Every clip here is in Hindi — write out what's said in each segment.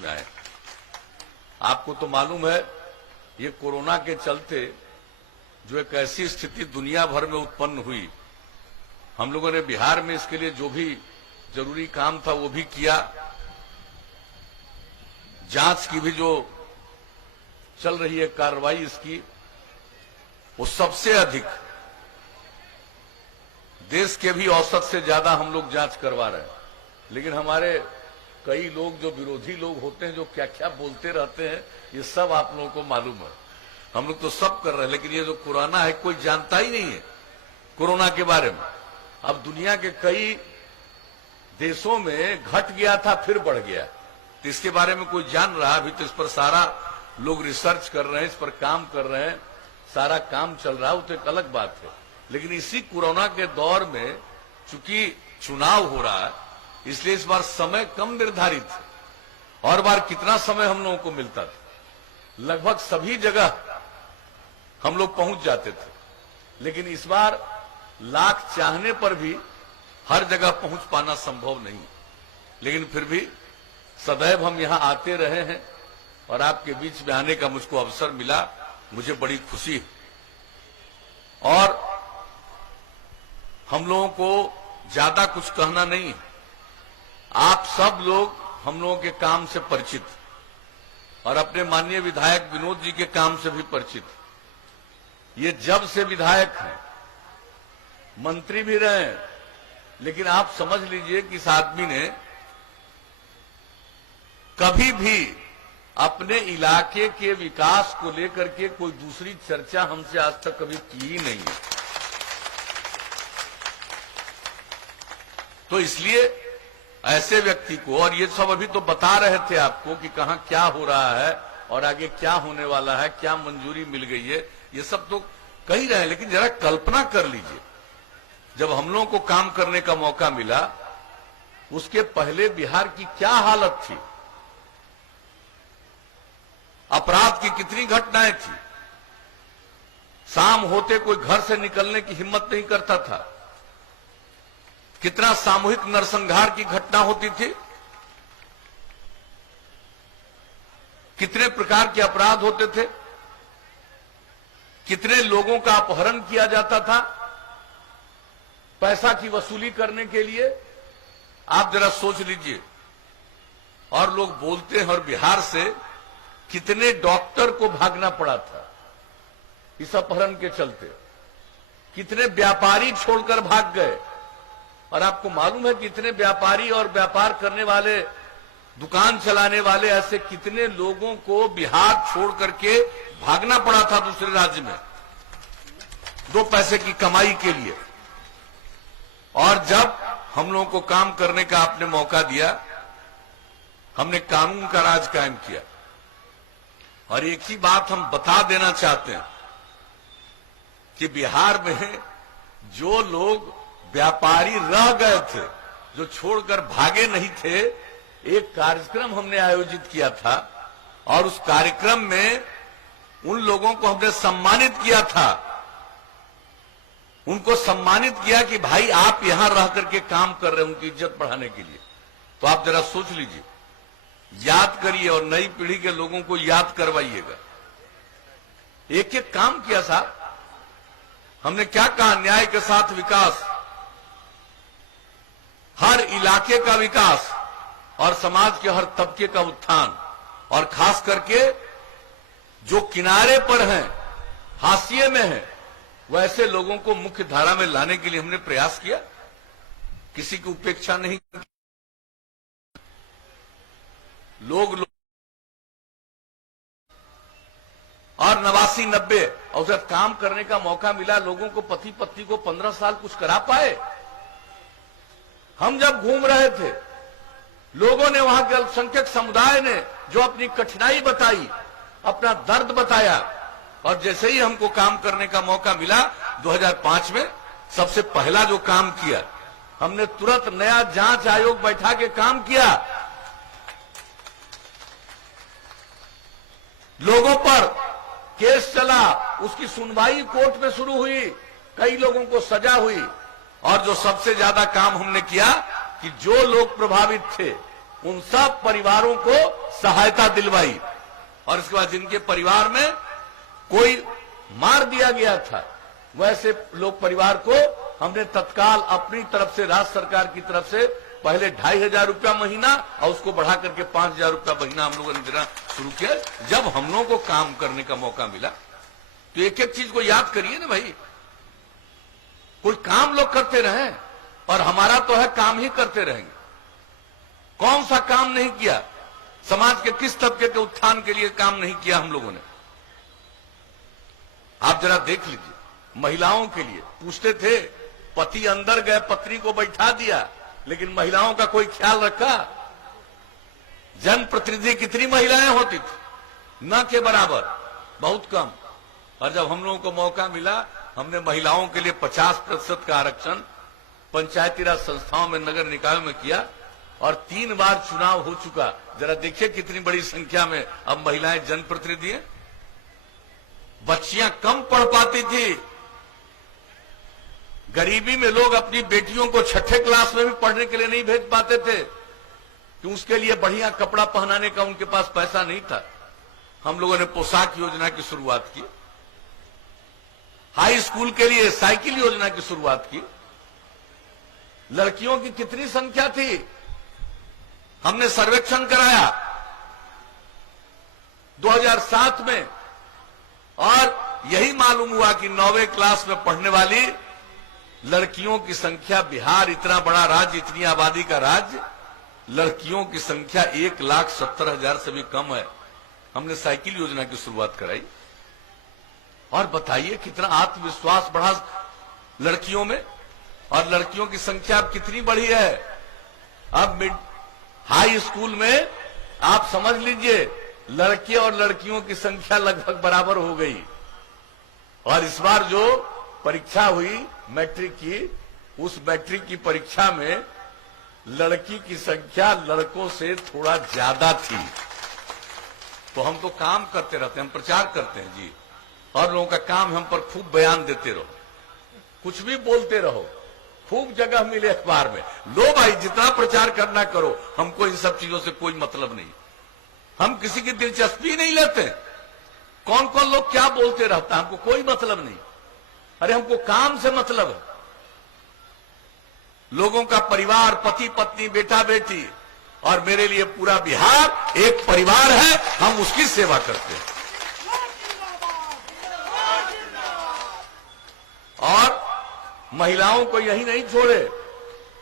में आए। आपको तो मालूम है ये कोरोना के चलते जो एक ऐसी स्थिति दुनिया भर में उत्पन्न हुई, हम लोगों ने बिहार में इसके लिए जो भी जरूरी काम था वो भी किया। जांच की भी जो चल रही है कार्रवाई इसकी, वो सबसे अधिक देश के भी औसत से ज्यादा हम लोग जांच करवा रहे हैं। लेकिन हमारे कई लोग जो विरोधी लोग होते हैं, जो क्या क्या बोलते रहते हैं, ये सब आप लोगों को मालूम है। हम लोग तो सब कर रहे हैं, लेकिन ये जो कोरोना है कोई जानता ही नहीं है कोरोना के बारे में। अब दुनिया के कई देशों में घट गया था फिर बढ़ गया, तो इसके बारे में कोई जान रहा? अभी तो इस पर सारा लोग रिसर्च कर रहे हैं, इस पर काम कर रहे हैं, सारा काम चल रहा है, वो तो एक अलग बात है। लेकिन इसी कोरोना के दौर में चूंकि चुनाव हो रहा है, इसलिए इस बार समय कम निर्धारित है। और बार कितना समय हम लोगों को मिलता था, लगभग सभी जगह हम लोग पहुंच जाते थे। लेकिन इस बार लाख चाहने पर भी हर जगह पहुंच पाना संभव नहीं। लेकिन फिर भी सदैव हम यहां आते रहे हैं और आपके बीच में आने का मुझको अवसर मिला, मुझे बड़ी खुशी है। और हम लोगों को ज्यादा कुछ कहना नहीं है, आप सब लोग हम लोगों के काम से परिचित और अपने माननीय विधायक विनोद जी के काम से भी परिचित। ये जब से विधायक हैं, मंत्री भी रहे हैं, लेकिन आप समझ लीजिए कि इस आदमी ने कभी भी अपने इलाके के विकास को लेकर के कोई दूसरी चर्चा हमसे आज तक कभी की ही नहीं है। तो इसलिए ऐसे व्यक्ति को, और ये सब अभी तो बता रहे थे आपको कि कहां क्या हो रहा है और आगे क्या होने वाला है, क्या मंजूरी मिल गई है, ये सब तो कह रहे हैं। लेकिन जरा कल्पना कर लीजिए, जब हम लोगों को काम करने का मौका मिला, उसके पहले बिहार की क्या हालत थी, अपराध की कितनी घटनाएं थी, शाम होते कोई घर से निकलने की हिम्मत नहीं करता था, कितना सामूहिक नरसंहार की घटना होती थी, कितने प्रकार के अपराध होते थे, कितने लोगों का अपहरण किया जाता था पैसा की वसूली करने के लिए। आप जरा सोच लीजिए। और लोग बोलते हैं, और बिहार से कितने डॉक्टर को भागना पड़ा था इस अपहरण के चलते, कितने व्यापारी छोड़कर भाग गए। और आपको मालूम है कि इतने व्यापारी और व्यापार करने वाले, दुकान चलाने वाले, ऐसे कितने लोगों को बिहार छोड़ करके भागना पड़ा था दूसरे राज्य में, दो पैसे की कमाई के लिए। और जब हम लोगों को काम करने का आपने मौका दिया, हमने कानून का राज कायम किया। और एक ही बात हम बता देना चाहते हैं कि बिहार में जो लोग व्यापारी रह गए थे, जो छोड़कर भागे नहीं थे, एक कार्यक्रम हमने आयोजित किया था और उस कार्यक्रम में उन लोगों को हमने सम्मानित किया था। उनको सम्मानित किया कि भाई आप यहां रह करके काम कर रहे हैं, उनकी इज्जत बढ़ाने के लिए। तो आप जरा सोच लीजिए, याद करिए और नई पीढ़ी के लोगों को याद करवाइएगा। एक एक काम किया साहब हमने। क्या कहा? न्याय के साथ विकास, हर इलाके का विकास और समाज के हर तबके का उत्थान, और खास करके जो किनारे पर हैं, हाशिए में हैं, वैसे लोगों को मुख्य धारा में लाने के लिए हमने प्रयास किया। किसी की उपेक्षा नहीं। लोग और 89-90 अवसर काम करने का मौका मिला लोगों को। पति पत्नी को 15 साल कुछ करा पाए? हम जब घूम रहे थे, लोगों ने, वहां के अल्पसंख्यक समुदाय ने जो अपनी कठिनाई बताई, अपना दर्द बताया, और जैसे ही हमको काम करने का मौका मिला 2005 में, सबसे पहला जो काम किया, हमने तुरंत नया जांच आयोग बैठा के काम किया। लोगों पर केस चला, उसकी सुनवाई कोर्ट में शुरू हुई, कई लोगों को सजा हुई। और जो सबसे ज्यादा काम हमने किया कि जो लोग प्रभावित थे, उन सब परिवारों को सहायता दिलवाई। और इसके बाद जिनके परिवार में कोई मार दिया गया था, वैसे लोग परिवार को हमने तत्काल अपनी तरफ से, राज्य सरकार की तरफ से पहले 2,500 रुपया महीना और उसको बढ़ा करके 5,000 रुपया महीना हम लोगों ने देना शुरू किया। जब हम लोगों को काम करने का मौका मिला तो एक एक चीज को याद करिए ना भाई, कोई काम लोग करते रहे और हमारा तो है काम ही करते रहेंगे। कौन सा काम नहीं किया, समाज के किस तबके के उत्थान के लिए काम नहीं किया हम लोगों ने। आप जरा देख लीजिए, महिलाओं के लिए पूछते थे, पति अंदर गए, पत्नी को बैठा दिया, लेकिन महिलाओं का कोई ख्याल रखा? जनप्रतिनिधि कितनी महिलाएं होती थी? न के बराबर, बहुत कम। और जब हम लोगों को मौका मिला, हमने महिलाओं के लिए 50% का आरक्षण पंचायती राज संस्थाओं में, नगर निकायों में किया और 3 बार चुनाव हो चुका। जरा देखिए कितनी बड़ी संख्या में अब महिलाएं जनप्रतिनिधि हैं। बच्चियां कम पढ़ पाती थी, गरीबी में लोग अपनी बेटियों को 6ठे क्लास में भी पढ़ने के लिए नहीं भेज पाते थे कि उसके लिए बढ़िया कपड़ा पहनाने का उनके पास पैसा नहीं था। हम लोगों ने पोशाक योजना की शुरुआत की, हाई स्कूल के लिए साइकिल योजना की शुरुआत की। लड़कियों की कितनी संख्या थी, हमने सर्वेक्षण कराया 2007 में और यही मालूम हुआ कि 9वीं क्लास में पढ़ने वाली लड़कियों की संख्या, बिहार इतना बड़ा राज्य, इतनी आबादी का राज्य, लड़कियों की संख्या 1,70,000 से भी कम है। हमने साइकिल योजना की शुरुआत कराई और बताइए कितना आत्मविश्वास बढ़ा लड़कियों में। और लड़कियों की संख्या अब कितनी बढ़ी है। अब हाई स्कूल में आप समझ लीजिए, लड़के और लड़कियों की संख्या लगभग बराबर हो गई। और इस बार जो परीक्षा हुई मैट्रिक की, उस मैट्रिक की परीक्षा में लड़की की संख्या लड़कों से थोड़ा ज्यादा थी। तो हम तो काम करते रहते हैं, हम प्रचार करते हैं जी, और लोगों का काम हम पर खूब बयान देते रहो, कुछ भी बोलते रहो, खूब जगह मिले अखबार में। लो भाई, जितना प्रचार करना करो, हमको इन सब चीजों से कोई मतलब नहीं। हम किसी की दिलचस्पी नहीं लेते, कौन कौन लोग क्या बोलते रहता है, हमको कोई मतलब नहीं। अरे हमको काम से मतलब है। लोगों का परिवार, पति पत्नी, बेटा बेटी, और मेरे लिए पूरा बिहार एक परिवार है, हम उसकी सेवा करते हैं। और महिलाओं को यही नहीं छोड़े,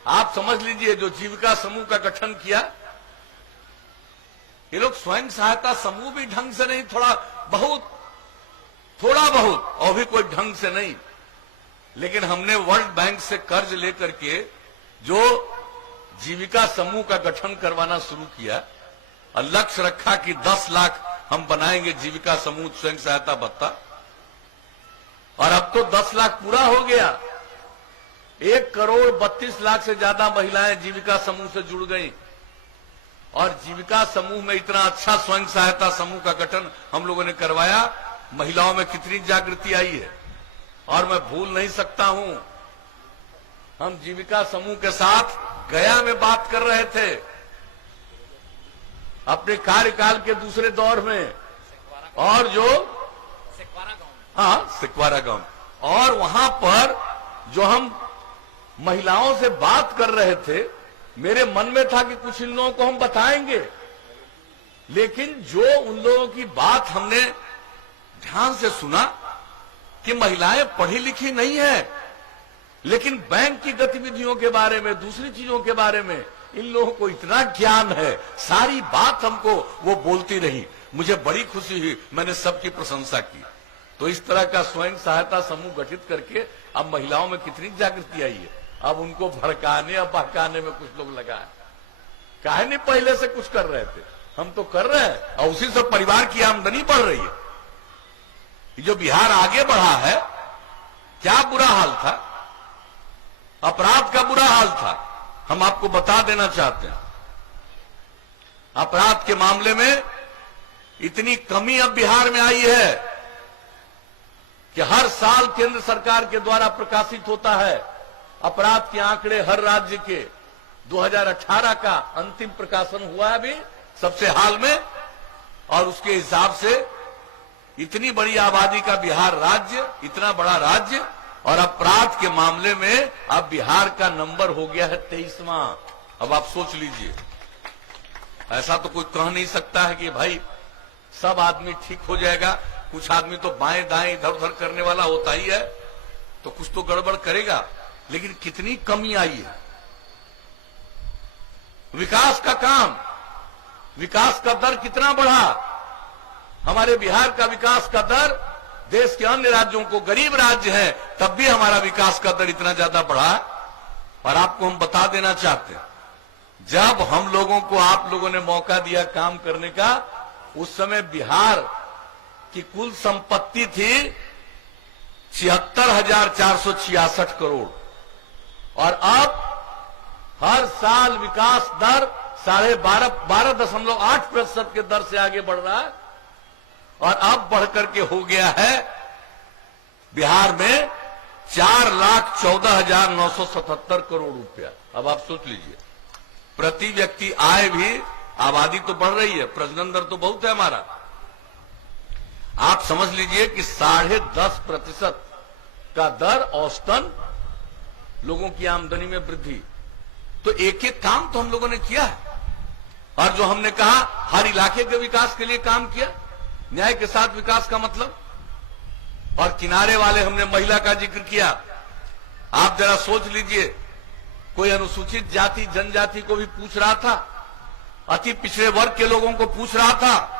आप समझ लीजिए, जो जीविका समूह का गठन किया, ये लोग स्वयं सहायता समूह भी ढंग से नहीं, थोड़ा बहुत, और भी कोई ढंग से नहीं। लेकिन हमने वर्ल्ड बैंक से कर्ज लेकर के जो जीविका समूह का गठन करवाना शुरू किया और लक्ष्य रखा कि 10 लाख हम बनाएंगे जीविका समूह स्वयं सहायता भत्ता, और अब तो 10 लाख पूरा हो गया। 1,32,00,000 से ज्यादा महिलाएं जीविका समूह से जुड़ गई। और जीविका समूह में इतना अच्छा स्वयं सहायता समूह का गठन हम लोगों ने करवाया, महिलाओं में कितनी जागृति आई है। और मैं भूल नहीं सकता हूं, हम जीविका समूह के साथ गया में बात कर रहे थे अपने कार्यकाल के दूसरे दौर में, और जो सिकवारा गांव, और वहां पर जो हम महिलाओं से बात कर रहे थे, मेरे मन में था कि कुछ इन लोगों को हम बताएंगे। लेकिन जो उन लोगों की बात हमने ध्यान से सुना कि महिलाएं पढ़ी लिखी नहीं है, लेकिन बैंक की गतिविधियों के बारे में, दूसरी चीजों के बारे में इन लोगों को इतना ज्ञान है। सारी बात हमको वो बोलती रही, मुझे बड़ी खुशी हुई, मैंने सबकी प्रशंसा की। तो इस तरह का स्वयं सहायता समूह गठित करके अब महिलाओं में कितनी जागृति आई है। अब उनको भड़काने और बहकाने में कुछ लोग लगा है। काहे नहीं पहले से कुछ कर रहे थे, हम तो कर रहे हैं, और उसी से परिवार की आमदनी बढ़ रही है। जो बिहार आगे बढ़ा है, क्या बुरा हाल था, अपराध का बुरा हाल था, हम आपको बता देना चाहते हैं। अपराध के मामले में इतनी कमी अब बिहार में आई है कि हर साल केंद्र सरकार के द्वारा प्रकाशित होता है अपराध के आंकड़े हर राज्य के। 2018 का अंतिम प्रकाशन हुआ है अभी सबसे हाल में, और उसके हिसाब से इतनी बड़ी आबादी का बिहार राज्य, इतना बड़ा राज्य, और अपराध के मामले में अब बिहार का नंबर हो गया है 23वां। अब आप सोच लीजिए, ऐसा तो कोई कह नहीं सकता है कि भाई सब आदमी ठीक हो जाएगा। कुछ आदमी तो बाएं दाएं इधर उधर करने वाला होता ही है, तो कुछ तो गड़बड़ करेगा। लेकिन कितनी कमी आई है विकास का काम, विकास का दर कितना बढ़ा। हमारे बिहार का विकास का दर देश के अन्य राज्यों को, गरीब राज्य है तब भी हमारा विकास का दर इतना ज्यादा बढ़ा। और आपको हम बता देना चाहते हैं, जब हम लोगों को आप लोगों ने मौका दिया काम करने का, उस समय बिहार की कुल संपत्ति थी 76,466 करोड़, और अब हर साल विकास दर 12.8% के दर से आगे बढ़ रहा है, और अब बढ़कर के हो गया है बिहार में 4,14,977 करोड़ रुपया। अब आप सोच लीजिए, प्रति व्यक्ति आय भी, आबादी तो बढ़ रही है, प्रजनन दर तो बहुत है हमारा। आप समझ लीजिए कि 10.5% का दर औसतन लोगों की आमदनी में वृद्धि। तो एक एक काम तो हम लोगों ने किया है, और जो हमने कहा हर इलाके के विकास के लिए काम किया, न्याय के साथ विकास का मतलब। और किनारे वाले हमने महिला का जिक्र किया। आप जरा सोच लीजिए, कोई अनुसूचित जाति जनजाति को भी पूछ रहा था, अति पिछड़े वर्ग के लोगों को पूछ रहा था,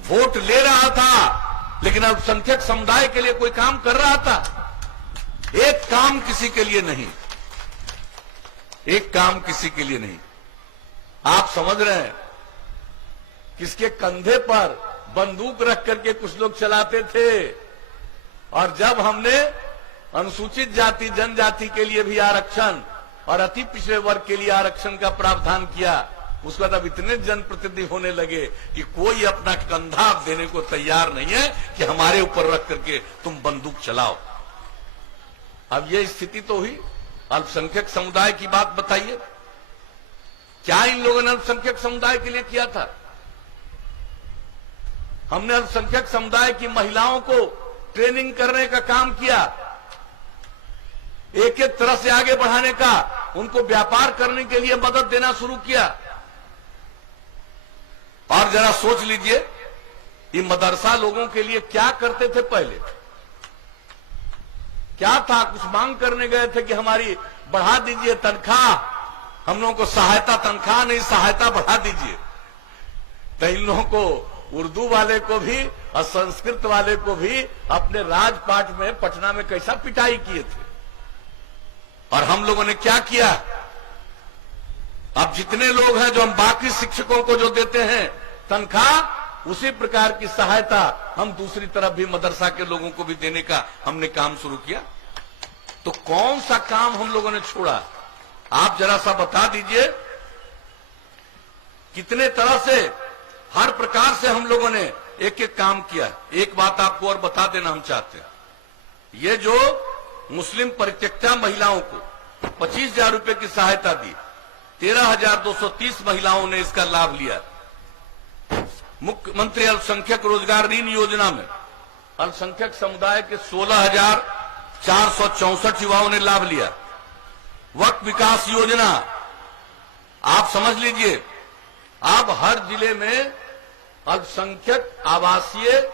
वोट ले रहा था, लेकिन अल्पसंख्यक समुदाय के लिए कोई काम कर रहा था? एक काम किसी के लिए नहीं, एक काम किसी के लिए नहीं। आप समझ रहे हैं, किसके कंधे पर बंदूक रख करके कुछ लोग चलाते थे। और जब हमने अनुसूचित जाति जनजाति के लिए भी आरक्षण और अति पिछड़े वर्ग के लिए आरक्षण का प्रावधान किया, उसके बाद अब इतने जनप्रतिनिधि होने लगे कि कोई अपना कंधा देने को तैयार नहीं है कि हमारे ऊपर रख करके तुम बंदूक चलाओ। अब ये स्थिति तो हुई। अल्पसंख्यक समुदाय की बात बताइए, क्या इन लोगों ने अल्पसंख्यक समुदाय के लिए किया था? हमने अल्पसंख्यक समुदाय की महिलाओं को ट्रेनिंग करने का काम किया, एक एक तरह से आगे बढ़ाने का, उनको व्यापार करने के लिए मदद देना शुरू किया। और जरा सोच लीजिए, ये मदरसा लोगों के लिए क्या करते थे पहले? क्या था? कुछ मांग करने गए थे कि हमारी बढ़ा दीजिए तनख्वाह, हम लोगों को सहायता, तनख्वाह नहीं सहायता बढ़ा दीजिए। तो इन लोगों को, उर्दू वाले को भी और संस्कृत वाले को भी अपने राजपाट में पटना में कैसा पिटाई किए थे। और हम लोगों ने क्या किया? अब जितने लोग हैं जो हम बाकी शिक्षकों को जो देते हैं तनख्वाह, उसी प्रकार की सहायता हम दूसरी तरफ भी मदरसा के लोगों को भी देने का हमने काम शुरू किया। तो कौन सा काम हम लोगों ने छोड़ा? आप जरा सा बता दीजिए। कितने तरह से, हर प्रकार से हम लोगों ने एक एक काम किया। एक बात आपको और बता देना हम चाहते हैं, ये जो मुस्लिम परित्यक्ता महिलाओं को 25,000 रुपए की सहायता दी, 13,230 महिलाओं ने इसका लाभ लिया। मुख्यमंत्री अल्पसंख्यक रोजगार ऋण योजना में अल्पसंख्यक समुदाय के 16,464 युवाओं ने लाभ लिया। वक्फ विकास योजना, आप समझ लीजिए, अब हर जिले में अल्पसंख्यक आवासीय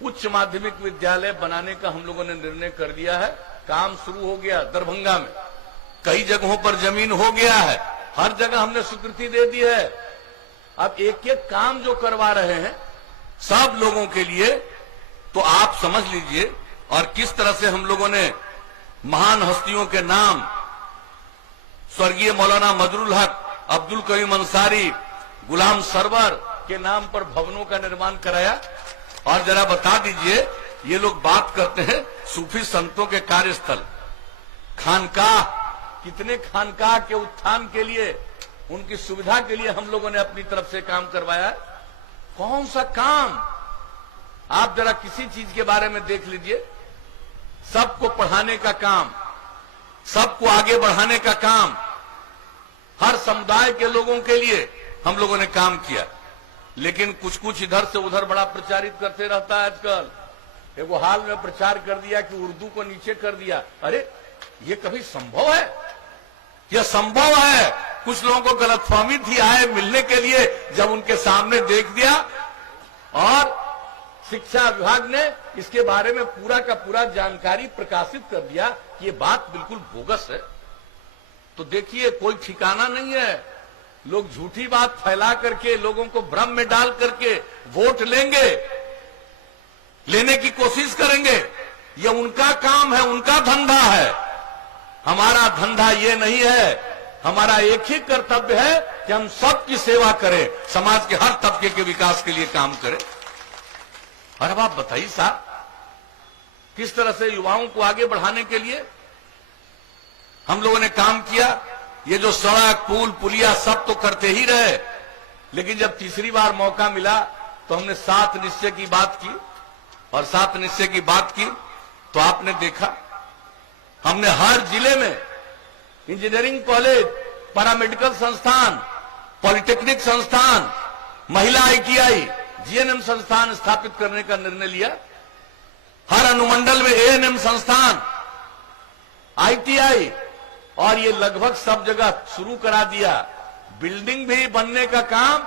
उच्च माध्यमिक विद्यालय बनाने का हम लोगों ने निर्णय कर दिया है। काम शुरू हो गया। दरभंगा में कई जगहों पर जमीन हो गया है, हर जगह हमने स्वीकृति दे दी है। अब एक एक काम जो करवा रहे हैं सब लोगों के लिए, तो आप समझ लीजिए। और किस तरह से हम लोगों ने महान हस्तियों के नाम, स्वर्गीय मौलाना मजरुल हक, अब्दुल करीम अंसारी, गुलाम सरवर के नाम पर भवनों का निर्माण कराया। और जरा बता दीजिए, ये लोग बात करते हैं सूफी संतों के कार्यस्थल, खानकाह, कितने खानकाह के उत्थान के लिए, उनकी सुविधा के लिए हम लोगों ने अपनी तरफ से काम करवाया। कौन सा काम? आप जरा किसी चीज के बारे में देख लीजिए। सबको पढ़ाने का काम, सबको आगे बढ़ाने का काम, हर समुदाय के लोगों के लिए हम लोगों ने काम किया। लेकिन कुछ कुछ इधर से उधर बड़ा प्रचारित करते रहता है आजकल। एगो हाल में प्रचार कर दिया कि उर्दू को नीचे कर दिया। अरे ये कभी संभव है? यह संभव है? कुछ लोगों को गलतफहमी थी, आए मिलने के लिए, जब उनके सामने देख दिया और शिक्षा विभाग ने इसके बारे में पूरा का पूरा जानकारी प्रकाशित कर दिया कि ये बात बिल्कुल बोगस है। तो देखिए, कोई ठिकाना नहीं है। लोग झूठी बात फैला करके, लोगों को भ्रम में डाल करके वोट लेने की कोशिश करेंगे। ये उनका काम है, उनका धंधा है। हमारा धंधा ये नहीं है। हमारा एक ही कर्तव्य है कि हम सबकी सेवा करें, समाज के हर तबके के विकास के लिए काम करें। और अब आप बताइए साहब, किस तरह से युवाओं को आगे बढ़ाने के लिए हम लोगों ने काम किया। ये जो सड़क, पुल, पुलिया सब तो करते ही रहे, लेकिन जब तीसरी बार मौका मिला तो हमने 7 निश्चय की बात की। और 7 निश्चय की बात की तो आपने देखा, हमने हर जिले में इंजीनियरिंग कॉलेज, पैरामेडिकल संस्थान, पॉलिटेक्निक संस्थान, महिला ITI, GNM संस्थान स्थापित करने का निर्णय लिया। हर अनुमंडल में ANM संस्थान, ITI, और ये लगभग सब जगह शुरू करा दिया। बिल्डिंग भी बनने का काम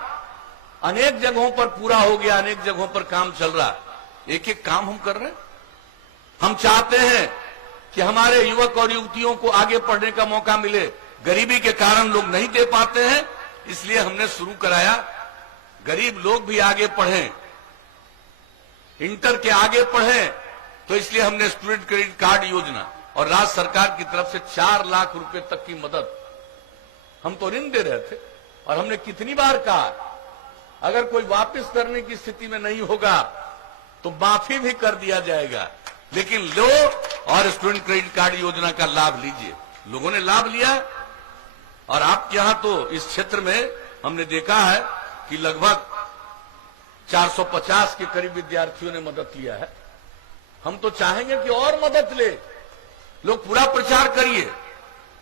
अनेक जगहों पर पूरा हो गया, अनेक जगहों पर काम चल रहा। एक एक काम हम कर रहे हैं। हम चाहते हैं कि हमारे युवक और युवतियों को आगे पढ़ने का मौका मिले। गरीबी के कारण लोग नहीं दे पाते हैं, इसलिए हमने शुरू कराया, गरीब लोग भी आगे पढ़ें, इंटर के आगे पढ़ें। तो इसलिए हमने स्टूडेंट क्रेडिट कार्ड योजना और राज्य सरकार की तरफ से 4 लाख रुपए तक की मदद, हम तो ऋण दे रहे थे। और हमने कितनी बार कहा, अगर कोई वापस करने की स्थिति में नहीं होगा तो माफी भी कर दिया जाएगा, लेकिन लो और स्टूडेंट क्रेडिट कार्ड योजना का लाभ लीजिए। लोगों ने लाभ लिया। और आपके यहां तो इस क्षेत्र में हमने देखा है कि लगभग 450 के करीब विद्यार्थियों ने मदद लिया है। हम तो चाहेंगे कि और मदद ले, लोग पूरा प्रचार करिए,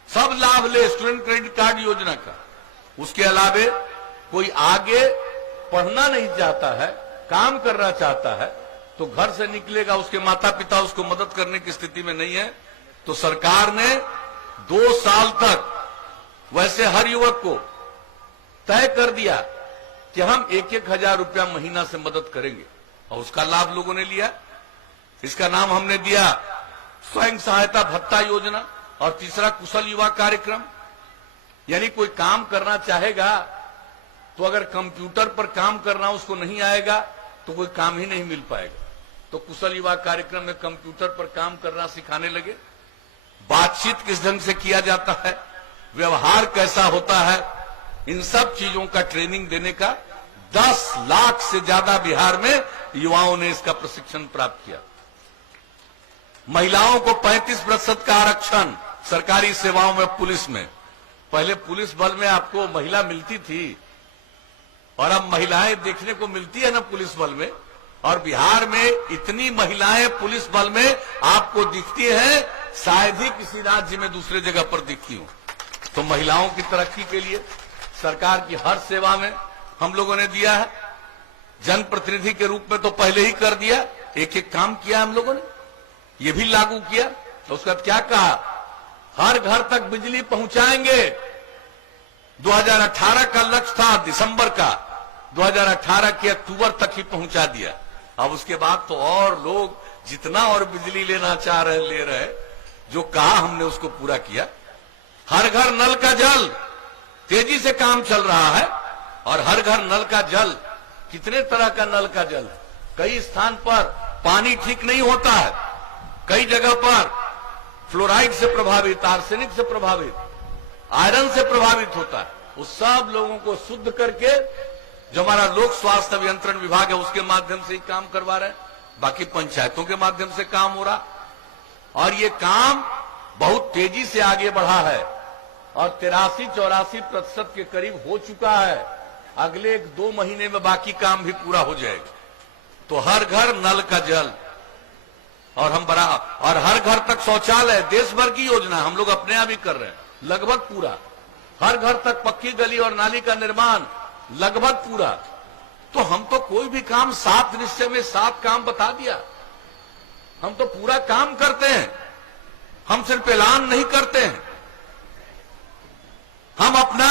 सब लाभ ले स्टूडेंट क्रेडिट कार्ड योजना का। उसके अलावे कोई आगे पढ़ना नहीं चाहता है, काम करना चाहता है, तो घर से निकलेगा, उसके माता पिता उसको मदद करने की स्थिति में नहीं है, तो सरकार ने 2 साल तक वैसे हर युवक को तय कर दिया कि हम 1-1 हजार रुपया महीना से मदद करेंगे। और उसका लाभ लोगों ने लिया। इसका नाम हमने दिया स्वयं सहायता भत्ता योजना। और तीसरा कुशल युवा कार्यक्रम। यानी कोई काम करना चाहेगा तो अगर कंप्यूटर पर काम करना उसको नहीं आएगा तो कोई काम ही नहीं मिल पाएगा। तो कुशल युवा कार्यक्रम में कंप्यूटर पर काम करना सिखाने लगे, बातचीत किस ढंग से किया जाता है, व्यवहार कैसा होता है, इन सब चीजों का ट्रेनिंग देने का 10 लाख से ज्यादा बिहार में युवाओं ने इसका प्रशिक्षण प्राप्त किया। महिलाओं को 35% का आरक्षण सरकारी सेवाओं में, पुलिस में। पहले पुलिस बल में आपको महिला मिलती थी और अब महिलाएं देखने को मिलती है ना पुलिस बल में। और बिहार में इतनी महिलाएं पुलिस बल में आपको दिखती हैं, शायद ही किसी राज्य में दूसरे जगह पर दिखती हो। तो महिलाओं की तरक्की के लिए सरकार की हर सेवा में हम लोगों ने दिया है। जनप्रतिनिधि के रूप में तो पहले ही कर दिया, एक एक काम किया हम लोगों ने, ये भी लागू किया। तो उसका क्या कहा, हर घर तक बिजली पहुंचाएंगे। 2018 का लक्ष्य था दिसंबर का, 2018 के अक्टूबर तक ही पहुंचा दिया। अब उसके बाद तो और लोग जितना और बिजली लेना चाह रहे ले रहे, जो कहा हमने उसको पूरा किया। हर घर नल का जल, तेजी से काम चल रहा है। और हर घर नल का जल, कितने तरह का नल का जल, कई स्थान पर पानी ठीक नहीं होता है, कई जगह पर फ्लोराइड से प्रभावित, आर्सेनिक से प्रभावित, आयरन से प्रभावित होता है। उस सब लोगों को शुद्ध करके जो हमारा लोक स्वास्थ्य अभियंत्रण विभाग है उसके माध्यम से ही काम करवा रहे हैं, बाकी पंचायतों के माध्यम से काम हो रहा। और ये काम बहुत तेजी से आगे बढ़ा है और 83-84% के करीब हो चुका है। अगले 1-2 महीने में बाकी काम भी पूरा हो जाएगा। तो हर घर नल का जल और हर घर तक शौचालय, देश भर की योजना हम लोग अपने यहां भी कर रहे हैं, लगभग पूरा हर घर तक पक्की गली और नाली का निर्माण लगभग पूरा। तो हम तो कोई भी काम 7 निश्चय में 7 काम बता दिया, हम तो पूरा काम करते हैं। हम सिर्फ ऐलान नहीं करते हैं, हम अपना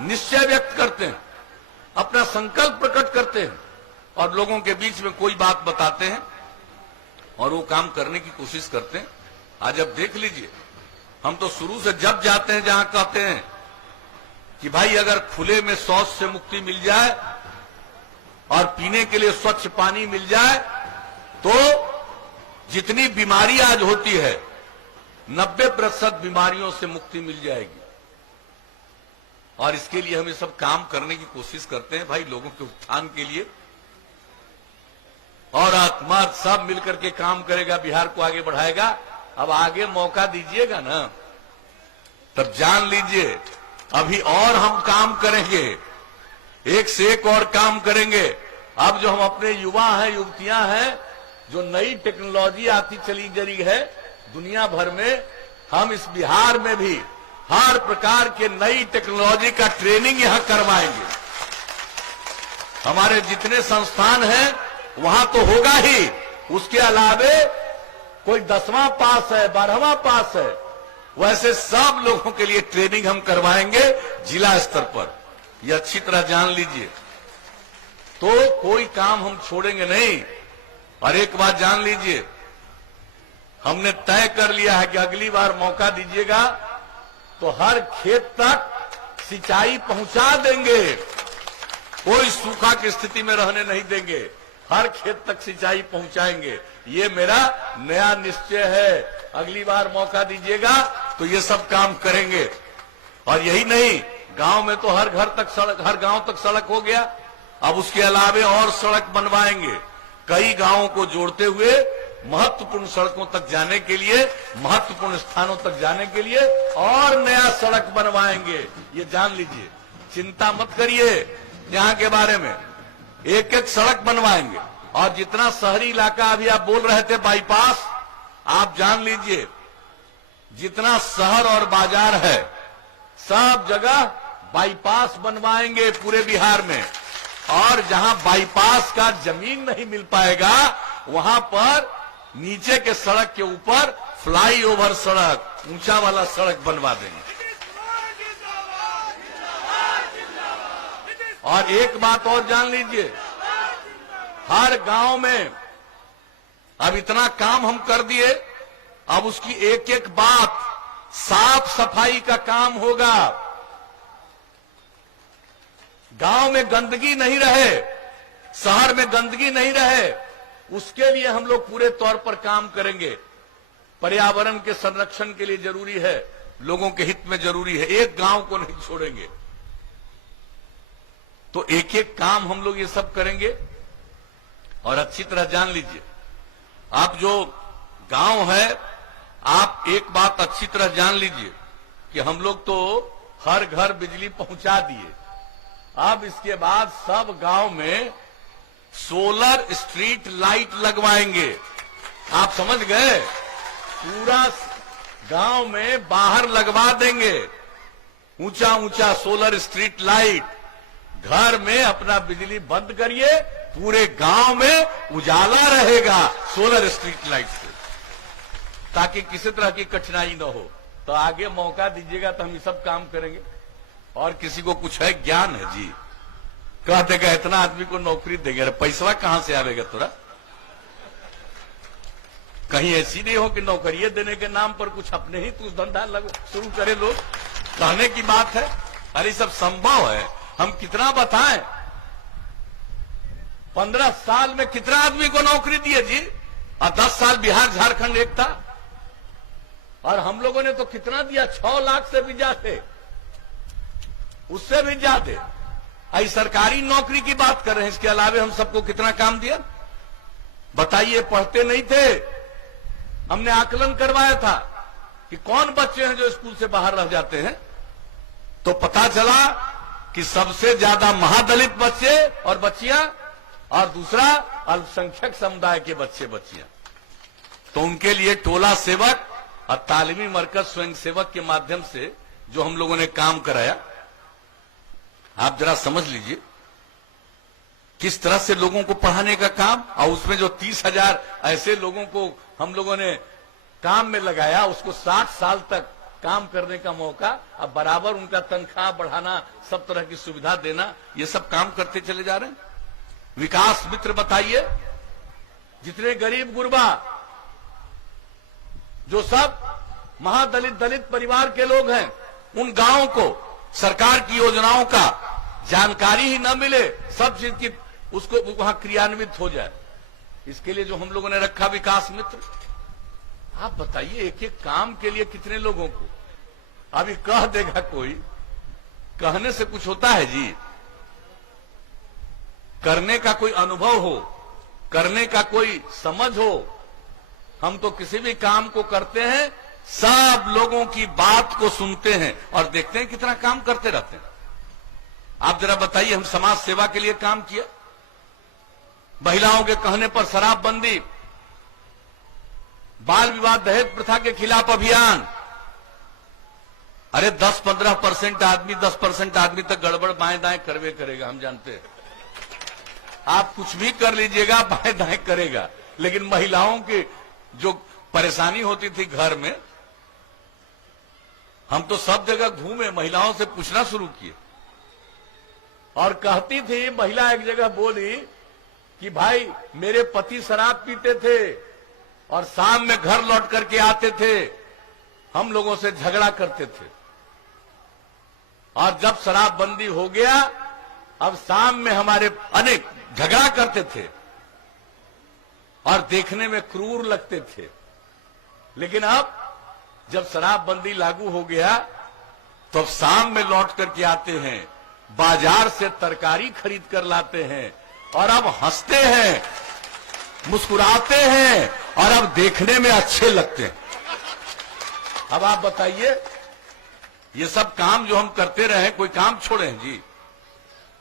निश्चय व्यक्त करते हैं, अपना संकल्प प्रकट करते हैं और लोगों के बीच में कोई बात बताते हैं और वो काम करने की कोशिश करते हैं। आज अब देख लीजिए, हम तो शुरू से जब जाते हैं जहां कहते हैं कि भाई अगर खुले में शौच से मुक्ति मिल जाए और पीने के लिए स्वच्छ पानी मिल जाए तो जितनी बीमारी आज होती है 90% बीमारियों से मुक्ति मिल जाएगी। और इसके लिए हम ये सब काम करने की कोशिश करते हैं भाई, लोगों के उत्थान के लिए। और आत्मा सब मिलकर के काम करेगा, बिहार को आगे बढ़ाएगा। अब आगे मौका दीजिएगा ना, तब जान लीजिए अभी और हम काम करेंगे, एक से एक और काम करेंगे। अब जो हम अपने युवा हैं, युवतियां हैं, जो नई टेक्नोलॉजी आती चली गई है दुनिया भर में, हम इस बिहार में भी हर प्रकार के नई टेक्नोलॉजी का ट्रेनिंग यहां करवाएंगे। हमारे जितने संस्थान हैं वहां तो होगा ही, उसके अलावे कोई 10वां पास है, 12वां पास है, वैसे सब लोगों के लिए ट्रेनिंग हम करवाएंगे जिला स्तर पर। यह अच्छी तरह जान लीजिए। तो कोई काम हम छोड़ेंगे नहीं। और एक बात जान लीजिए, हमने तय कर लिया है कि अगली बार मौका दीजिएगा तो हर खेत तक सिंचाई पहुंचा देंगे, कोई सूखा की स्थिति में रहने नहीं देंगे, हर खेत तक सिंचाई पहुंचाएंगे। ये मेरा नया निश्चय है। अगली बार मौका दीजिएगा तो ये सब काम करेंगे। और यही नहीं, गांव में तो हर घर तक सड़क, हर गांव तक सड़क हो गया। अब उसके अलावे और सड़क बनवाएंगे, कई गांवों को जोड़ते हुए महत्वपूर्ण सड़कों तक जाने के लिए, महत्वपूर्ण स्थानों तक जाने के लिए और नया सड़क बनवाएंगे। ये जान लीजिए, चिंता मत करिए यहां के बारे में, एक एक सड़क बनवाएंगे। और जितना शहरी इलाका अभी आप बोल रहे थे बाईपास, आप जान लीजिए जितना शहर और बाजार है सब जगह बाईपास बनवाएंगे पूरे बिहार में। और जहां बाईपास का जमीन नहीं मिल पाएगा वहां पर नीचे के सड़क के ऊपर फ्लाईओवर सड़क, ऊंचा वाला सड़क बनवा देंगे। और एक बात और जान लीजिए, हर गांव में अब इतना काम हम कर दिए, अब उसकी एक एक बात, साफ सफाई का काम होगा। गांव में गंदगी नहीं रहे, शहर में गंदगी नहीं रहे, उसके लिए हम लोग पूरे तौर पर काम करेंगे। पर्यावरण के संरक्षण के लिए जरूरी है, लोगों के हित में जरूरी है, एक गांव को नहीं छोड़ेंगे। तो एक एक काम हम लोग ये सब करेंगे। और अच्छी तरह जान लीजिए, आप जो गांव है, आप एक बात अच्छी तरह जान लीजिए कि हम लोग तो हर घर बिजली पहुंचा दिए। अब इसके बाद सब गांव में सोलर स्ट्रीट लाइट लगवाएंगे। आप समझ गए, पूरा गांव में बाहर लगवा देंगे ऊंचा ऊंचा सोलर स्ट्रीट लाइट। घर में अपना बिजली बंद करिए, पूरे गांव में उजाला रहेगा सोलर स्ट्रीट लाइट से, ताकि किसी तरह की कठिनाई न हो। तो आगे मौका दीजिएगा तो हम ये सब काम करेंगे। और किसी को कुछ है ज्ञान है जी, कह देगा इतना आदमी को नौकरी देंगे, पैसा कहां से आवेगा तोरा? कहीं ऐसी नहीं हो कि नौकरी देने के नाम पर कुछ अपने ही कुछ धंधा शुरू करे लोग, कहने की बात है। अरे सब संभव है, हम कितना बताएं। 15 साल में कितना आदमी को नौकरी दिए जी, और 10 साल बिहार झारखंड एक था। और हम लोगों ने तो कितना दिया, 6 लाख से भी ज्यादा, उससे भी ज्यादा। आई सरकारी नौकरी की बात कर रहे हैं, इसके अलावे हम सबको कितना काम दिया बताइए। पढ़ते नहीं थे, हमने आकलन करवाया था कि कौन बच्चे हैं जो स्कूल से बाहर रह जाते हैं, तो पता चला कि सबसे ज्यादा महादलित बच्चे और बच्चियां, और दूसरा अल्पसंख्यक समुदाय के बच्चे बच्चियां। तो उनके लिए टोला सेवक और तालीमी मरकज स्वयं सेवक के माध्यम से जो हम लोगों ने काम कराया, आप जरा समझ लीजिए किस तरह से लोगों को पढ़ाने का काम, और उसमें जो 30,000 ऐसे लोगों को हम लोगों ने काम में लगाया, उसको 60 साल तक काम करने का मौका, अब बराबर उनका तनख्वाह बढ़ाना, सब तरह की सुविधा देना, ये सब काम करते चले जा रहे हैं। विकास मित्र बताइए, जितने गरीब गुरबा, जो सब दलित परिवार के लोग हैं, उन गांवों को सरकार की योजनाओं का जानकारी ही न मिले, सब चीज की उसको वहां क्रियान्वित हो जाए, इसके लिए जो हम लोगों ने रखा विकास मित्र। आप बताइए एक एक काम के लिए कितने लोगों को, अभी कह देगा कोई, कहने से कुछ होता है जी? करने का कोई अनुभव हो, करने का कोई समझ हो। हम तो किसी भी काम को करते हैं, सब लोगों की बात को सुनते हैं और देखते हैं कितना काम करते रहते हैं। आप जरा बताइए, हम समाज सेवा के लिए काम किया, महिलाओं के कहने पर शराबबंदी, बाल विवाह दहेज प्रथा के खिलाफ अभियान। अरे 10-15% आदमी, 10% आदमी तक गड़बड़ बाएं दाएं करवे करेगा, हम जानते हैं। आप कुछ भी कर लीजिएगा, बाएं दाएं करेगा, लेकिन महिलाओं की जो परेशानी होती थी घर में, हम तो सब जगह घूमे, महिलाओं से पूछना शुरू किए, और कहती थी महिला, एक जगह बोली कि भाई मेरे पति शराब पीते थे और शाम में घर लौट करके आते थे, हम लोगों से झगड़ा करते थे, और जब शराबबंदी हो गया, अब शाम में हमारे अनेक झगड़ा करते थे और देखने में क्रूर लगते थे, लेकिन अब जब शराबबंदी लागू हो गया तो अब शाम में लौट करके आते हैं, बाजार से तरकारी खरीद कर लाते हैं, और अब हंसते हैं, मुस्कुराते हैं, और अब देखने में अच्छे लगते हैं। अब आप बताइए, ये सब काम जो हम करते रहे, कोई काम छोड़े हैं जी?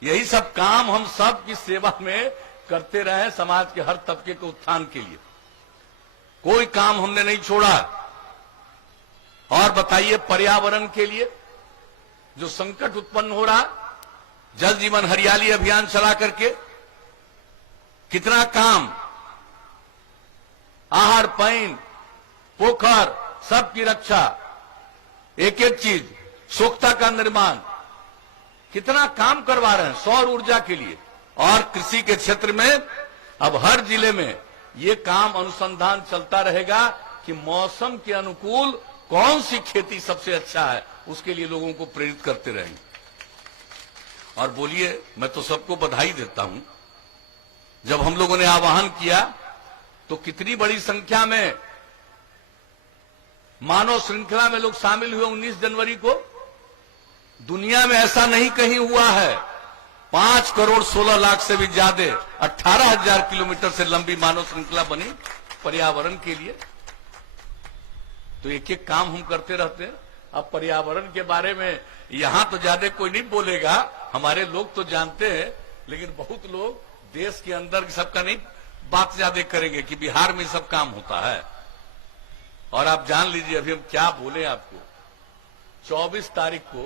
यही सब काम हम सब की सेवा में करते रहे, समाज के हर तबके के उत्थान के लिए, कोई काम हमने नहीं छोड़ा। और बताइए, पर्यावरण के लिए जो संकट उत्पन्न हो रहा, जल जीवन हरियाली अभियान चला करके कितना काम, आहार पानी पोखर सबकी रक्षा, एक एक चीज, सोख्ता का निर्माण, कितना काम करवा रहे हैं सौर ऊर्जा के लिए। और कृषि के क्षेत्र में अब हर जिले में ये काम अनुसंधान चलता रहेगा कि मौसम के अनुकूल कौन सी खेती सबसे अच्छा है, उसके लिए लोगों को प्रेरित करते रहेंगे। और बोलिए, मैं तो सबको बधाई देता हूं, जब हम लोगों ने आह्वान किया तो कितनी बड़ी संख्या में मानव श्रृंखला में लोग शामिल हुए। 19 जनवरी को दुनिया में ऐसा नहीं कहीं हुआ है, 5 करोड़ 16 लाख से भी ज्यादा 18,000 किलोमीटर से लंबी मानव श्रृंखला बनी पर्यावरण के लिए। तो एक एक काम हम करते रहते हैं। अब पर्यावरण के बारे में यहां तो ज्यादा कोई नहीं बोलेगा, हमारे लोग तो जानते हैं, लेकिन बहुत लोग देश के अंदर सबका नहीं बात ज्यादा करेंगे कि बिहार में सब काम होता है। और आप जान लीजिए, अभी हम क्या बोले आपको, 24 तारीख को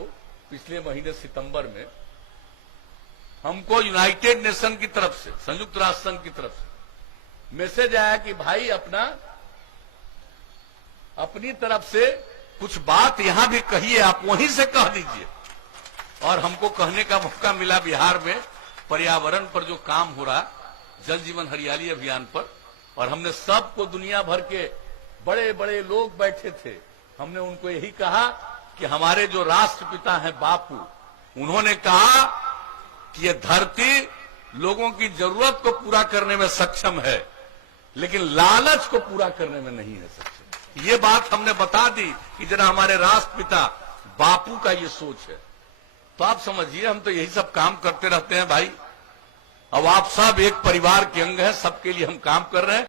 पिछले महीने सितंबर में हमको यूनाइटेड नेशन की तरफ से, संयुक्त राष्ट्र संघ की तरफ से मैसेज आया कि भाई अपनी तरफ से कुछ बात यहां भी कहिए, आप वहीं से कह दीजिए। और हमको कहने का मौका मिला बिहार में पर्यावरण पर जो काम हो रहा, जल जीवन हरियाली अभियान पर, और हमने सबको, दुनिया भर के बड़े बड़े लोग बैठे थे, हमने उनको यही कहा कि हमारे जो राष्ट्रपिता हैं बापू, उन्होंने कहा कि ये धरती लोगों की जरूरत को पूरा करने में सक्षम है, लेकिन लालच को पूरा करने में नहीं है सक्षम। ये बात हमने बता दी कि जरा हमारे राष्ट्रपिता बापू का ये सोच है। तो आप समझिए, हम तो यही सब काम करते रहते हैं भाई। अब आप सब एक परिवार के अंग हैं, सबके लिए हम काम कर रहे हैं।